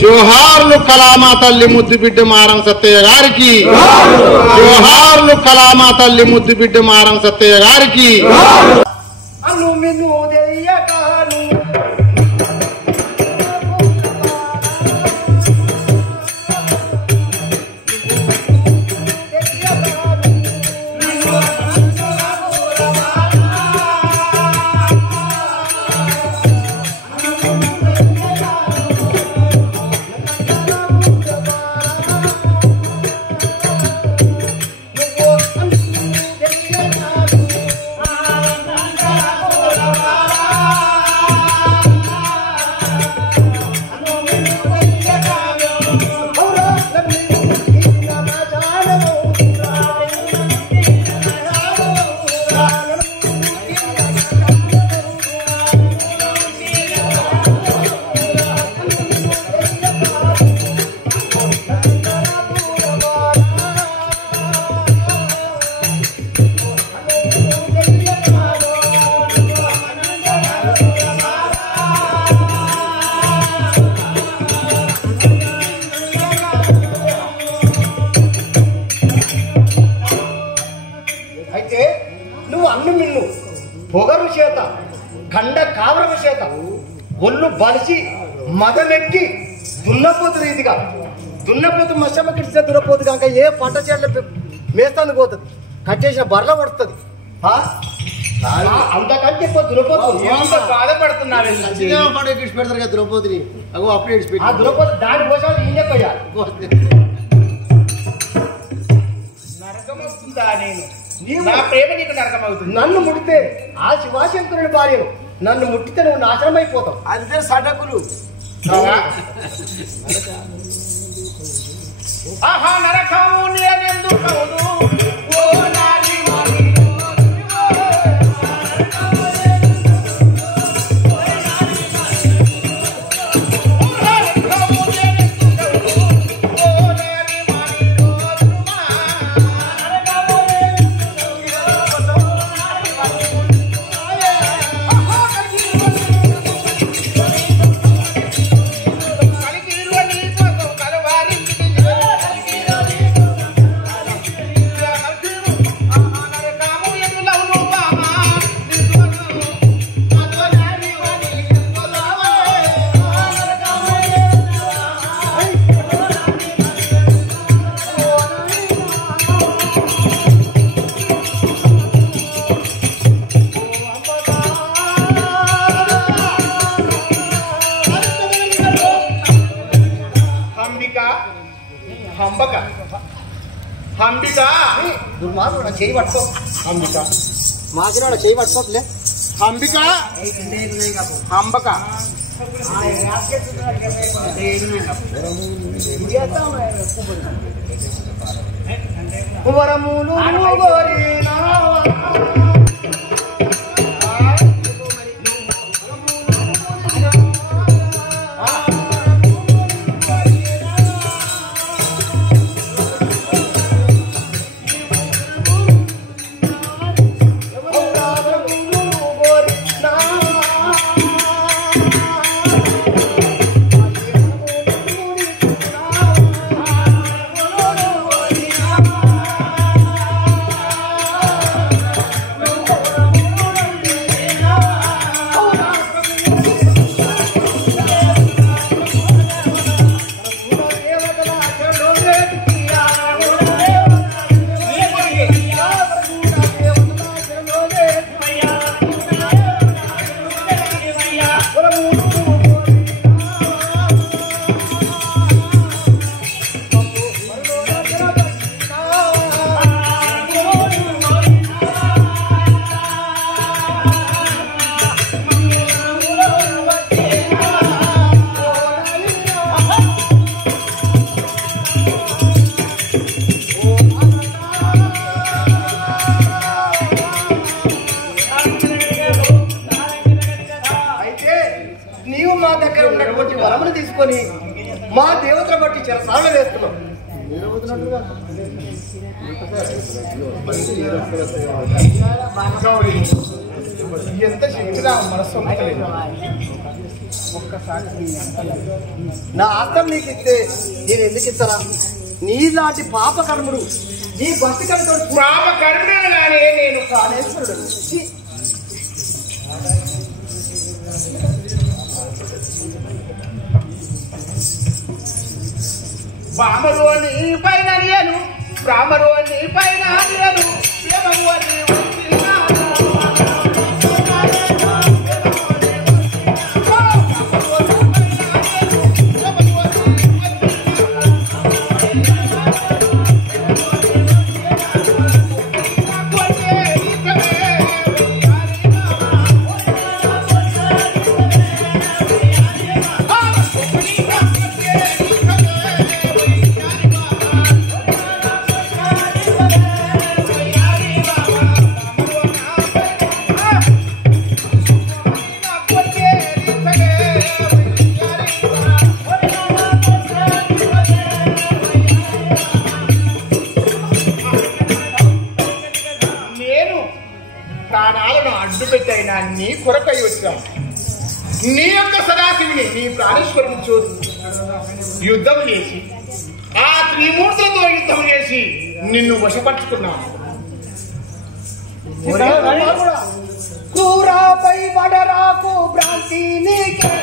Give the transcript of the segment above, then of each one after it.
జోహార్లు కళామా తల్లి ముద్దు బిడ్డ మారం సత్తయ్య గారికి, జోహార్లు కళామా తల్లి ముద్దు బిడ్డ మారం సత్తయ్య గారికి. పొగరు చేత కండ కావరం చేత ఒళ్ళు బలిసి మదమెక్కి దున్నపోతు రీతిగా దున్నపోతు మశమ్మ కిడిస్తే దున్నపోతు కాక ఏ పంట చేట్ల మేస్తాను పోతుంది కట్టేసిన బర్ల పడుతుంది. అంతకంటే ఎక్కువ దున్నపోతు బాధపడుతున్నారు పెడతారు కదా దున్నపోతుని అప్పుడే దున్నపోతు దాని కోసం ఈయనే పోయాలి. నరకం వస్తుందా? నేను నా ప్రేమ నీకు నరకం అవుతుంది. నన్ను ముడితే ఆ శివాశంకరుని భార్యను నన్ను ముట్టితే నువ్వు నాశనం అయిపోతావు. అంతే సడకులు. ఆహా నరకం నేనెందుకు ఓ నారి అంబిక దుర్మార్గుడు చేయి పట్టుకో. అంబిక మాకినాడు చేయి పట్టుకోవట్లే. అంబిక అంబక వరములు గోరినా మా దేవతను బట్టి చెరసాల వేస్తున్నాం. ఎంత శక్తిగా మనస్సు నా అర్థం నీకు ఇస్తే నేను ఎందుకు ఇస్తారా? నీలాంటి పాపకర్ముడు నీ భక్తి కనుక పాపకర్మనే నేను ప్రాణేశ్వరుడు. బామరోని పైన నేను బ్రాహ్మరోని పైన నేను ప్రేమవని ప్రాణాలను అడ్డు పెట్టైనా నీ కొరకై వచ్చాను. నీ యొక్క సదాశివుని నీ ప్రాణేశ్వరుని చూసి యుద్ధం చేసి ఆ త్రిమూర్తులతో యుద్ధం చేసి నిన్ను వశపరుచుకున్నాను. కూరాపై పడరాకు భ్రాంతి నీకే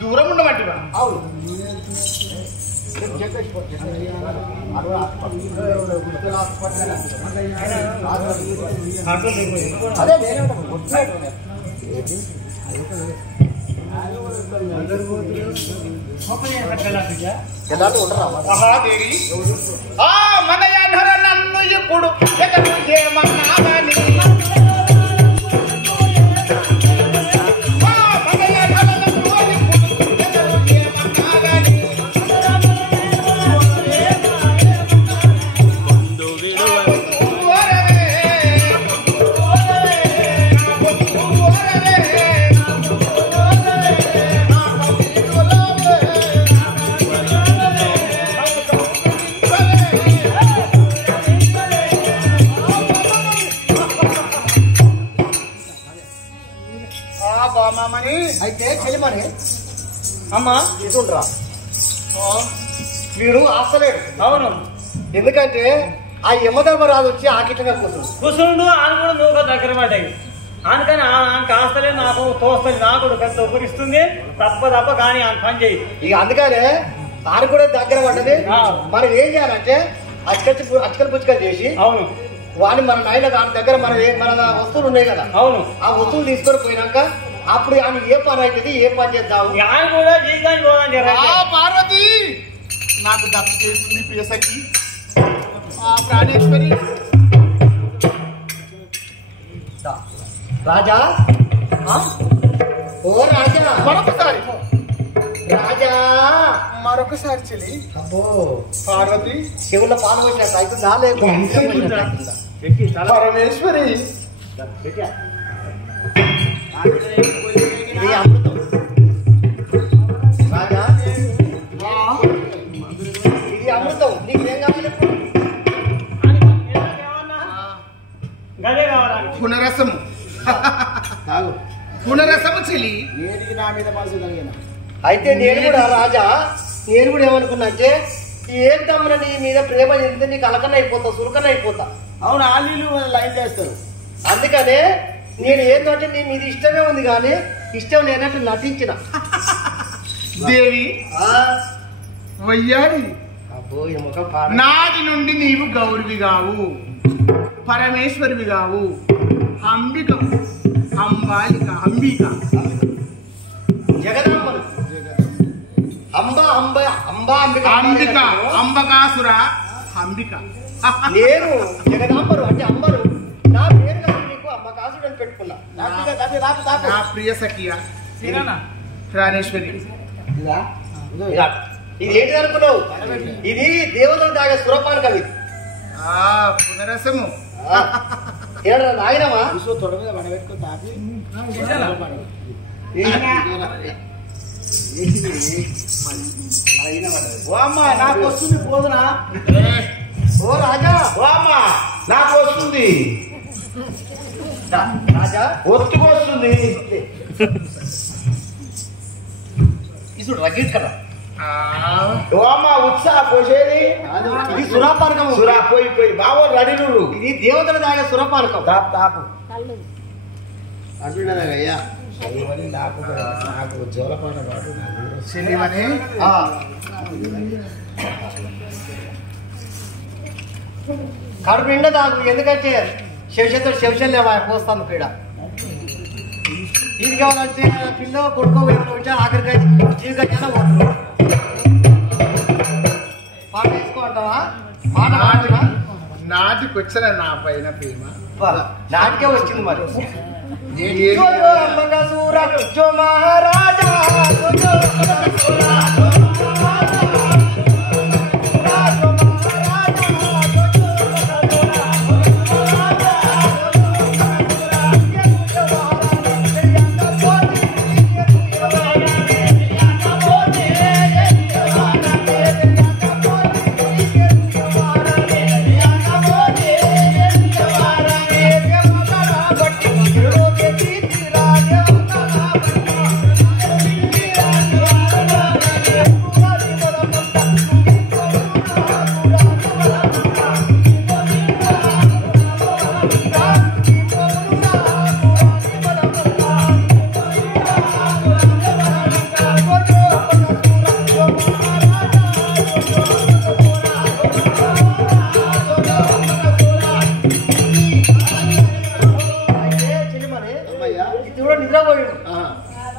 దూరం ఉండమంటివా? మహాదేవి ఆ మనయ ధర నన్ను ఇప్పుడు ఎగరు ఏమన్నాగని అయితే చెలిమని అమ్మా తీసుకుంటారా? వీడు ఆస్తలేడు. అవును, ఎందుకంటే ఆ యమధర్మరాజు వచ్చి ఆకిట్లుగా కూర్చుండు ఆయన కూడా నువ్వు దగ్గర పడ్డాయి అందుకని కాస్తలే నాకు తోస్తలే నాకు పెద్ద ఉపరిస్తుంది తప్ప కానీ ఆయన పని చేయి. ఇక అందుకనే ఆయన కూడా దగ్గర పడ్డది. మనం ఏం చేయాలంటే అచ్చకలు పుచ్చకలు చేసి అవును వాడిని మన నాయన దాని దగ్గర మన వస్తువులు ఉన్నాయి కదా, అవును ఆ వస్తువులు తీసుకొని పోయినాక అప్పుడు ఆయన ఏ పని అవుతుంది ఏ పని చేద్దాము. ఆయన కూడా జీవితానికి పోదాం. పార్వతి నాకు దత్త చేస్తుంది ప్రియసఖి ఆ ప్రాణేశ్వరి. రాజా ఓ రాజా మరొకసారి రాజా మరొకసారి చెల్లి. అబ్బో పార్వతి శివుల పాలు వచ్చినట్టు అవుతుందా లేకుండా పరమేశ్వరి ఇది అమృతం. రాజా ఇది అమృతం. నీకేం కావాలి? గదే కావాలని పునరసము పునరసము చెల్లి. అయితే నేను కూడా రాజా ఏమనుకున్నా అంటే ఏం తమ్మున నీ మీద ప్రేమ చెందితే నీకు అలకన అయిపోతా సురకన అయిపోతా. అవును, ఆలీలు లైన్ చేస్తారు. అందుకనే నేను ఏంటంటే నీ మీద ఇష్టమే ఉంది కానీ ఇష్టం లేనట్టు నటించిన. దేవి వయ్యారి అబ్బో ఈ ముఖం నాది నుండి నీవు గౌరవి కావు, పరమేశ్వరివి కావు, అంబిక అంబాలిక అంబిక జగదాంబ అంబ అంబ అంబ అంబిక అంబకాసుర అంబిక. నేను జగదాంబరు అంటే అమ్మరు. నా పేరు కాదు నీకు అంబకాసుడు అని పెట్టుకున్నా. నా ప్రియ సఖియ ప్రాణేశ్వరి. ఇది ఏంటి అనుకున్నావు? ఇది దేవతలు తాగే సురపానకం. ఇది పునరసము. ఏడరా నాయనమా? నాకు వస్తుంది పోదునా? ఓ రాజా, నాకు వస్తుంది రాజా ఒత్తుకొస్తుంది. ఇసుడు రగ్గిట్ కదా. ఉత్సాహ పోసేది ఇది సురాపానకం. సురా పోయి బాబు రెడీ. నువ్వు ఇది దేవతలు తాగే సురపానకం. తాపు అయ్యా నాకు జోలపాట పాటు కడుపు నిండా తాగు. ఎందుకంటే శివశతో శివశల్య పోస్తాను పీడ. ఇది కావాలంటే పిల్ల కొడుకో వచ్చా ఆఖరికాయ జీవితంగా పోతుంది. పాట వేసుకోమంటావా? పాట పాడుతున్నా. నాటికి వచ్చిన నా పైన ప్రేమ నాటికే వచ్చింది మరి.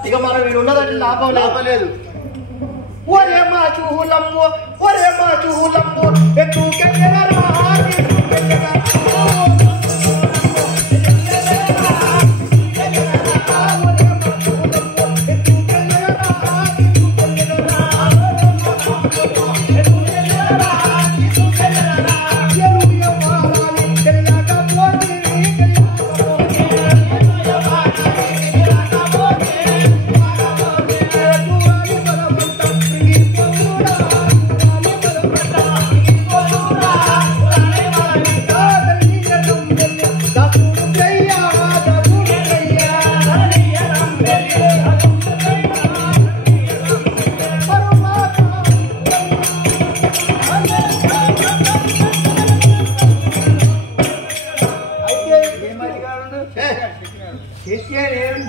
ఇక మనం వీడు ఉన్నదంటే లాభం లేదు. ఒరే మా చూలమ్ము, ఒరే మా చూలమ్ము,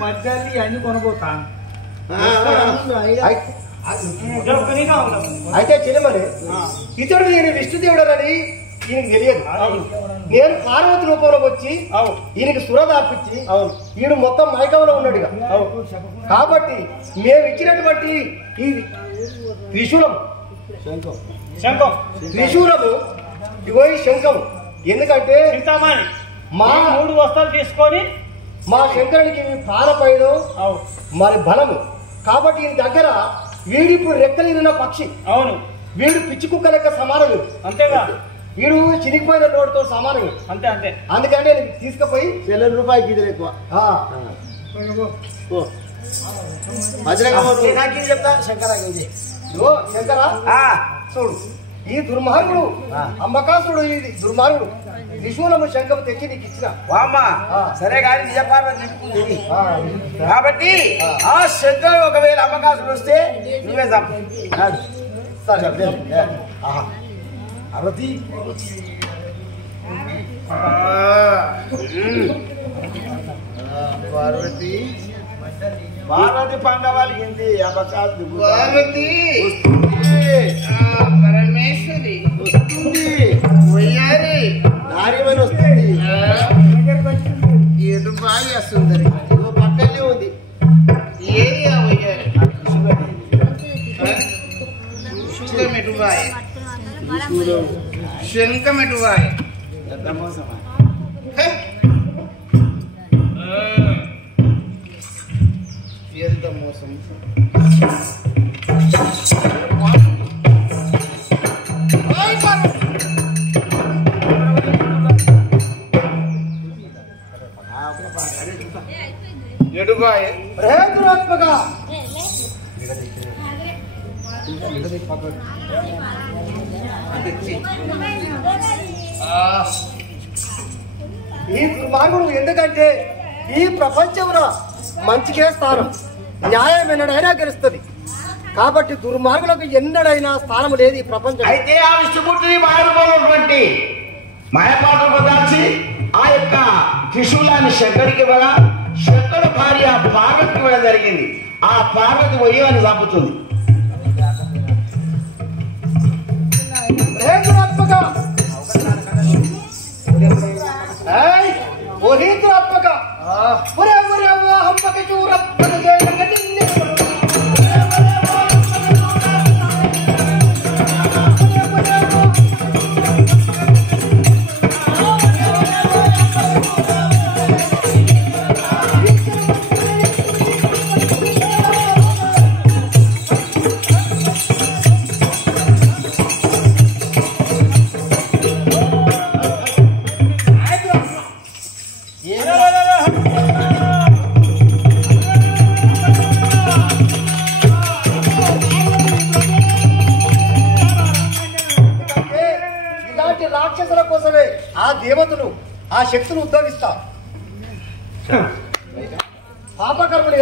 మధ్యాహ్నం అన్ని కొనబోతాను. అయితే చిన్నమని ఇతడు నేను విష్ణుదేవుడని ఈయనకి తెలియదు. నేను పార్వతి రూపంలో వచ్చి ఈయనకి సుర దాపించి ఈయన మొత్తం మైకంలో ఉన్నాడు. కాబట్టి మేము ఇచ్చినటువంటి ఈ త్రిశూలము ఇగో ఈ శంఖం. ఎందుకంటే మా 3 వస్తువులు తీసుకొని మా శంకరునికి ప్రాణపైన మరి బలము. కాబట్టి ఈయన దగ్గర వీడిప్పుడు రెక్కలిరిన పక్షి. అవును, వీడు పిచ్చి కుక్క లెక్క సమానం. అంతేగా, వీడు చినిగిపోయిన నోటితో సమానం. అంతే అంతే. అందుకంటే నేను తీసుకుపోయి ₹1,000 ఇది ఎక్కువ చెప్తా. శంకరా చూడు, ఈ దుర్మార్గుడు అంబకాసుడు, ఈ దుర్మార్గుడు త్రిశూలము శంఖం తెచ్చి నీకు ఇచ్చిన. సరే కానీ నిజపార్వతి కాబట్టి ఆ శంకరు ఒకవేళ అమ్మకాసుడు వస్తే నువ్వే అరతి పార్వతి పార్వతి పండవాలి ఏంటి అమ్మకాసు పార్వతి పరమేశ్వరి వస్తుంది. వయ్యారి నార్యమని వస్తుంది. ఎదుబాయి సుందరి పక్కనే ఉంది. ఏరియా వయ్యారి శంఖమెటు వాయ్ ఎంత మోసం ఎడుగాయ రేతురాత్మగా ఈ దుర్మార్గుడు ఎందుకంటే ఈ ప్రపంచంలో మంచికే స్థానం, న్యాయం ఎన్నడైనా గెలుస్తుంది. కాబట్టి దుర్మార్గులకు ఎన్నడైనా స్థానం లేదు ఈ ప్రపంచం. అయితే ఆ విష్ణుమూర్తిని మాయరూపంలోటువంటి మాయపాటలు దాల్చి ఆ యొక్క త్రిశూలాన్ని శంకరికి ఇవ్వగా శంకరు భార్య పార్వతికి ఇవ్వడం జరిగింది. ఆ పార్వతి వయ్యాన్ని చంపుతుంది. రాక్షసుల కోసమే ఆ దేవతలు ఆ శక్తులు ఉద్భవిస్తారు. పాపకర్మలు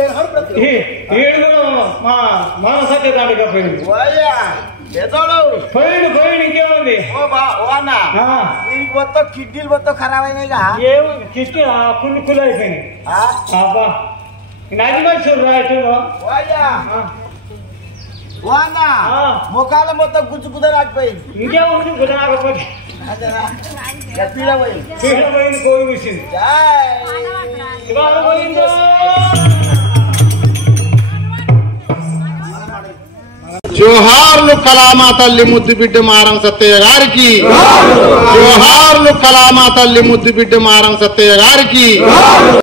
ఇంకేముంది మొత్తం కిడ్నీలు మొత్తం ఖరాబ్ అయినాయిగా. కిడ్నీ కుళ్ళు కుళ్ళు అయిపోయినాయి. నది మనుషులు ముఖాల మొత్తం గుజ్జు గుద్ద రాకపోయింది. ఇంకేముంది కుదరకపోతే పోయింది కోడి కూర్చింది. జోహార్లు కళామా తల్లి ముద్దు బిడ్డ మారం సత్తయ్య గారికి, జోహార్లు కళామా తల్లి ముద్దు బిడ్డ మారం సత్తయ్య గారికి.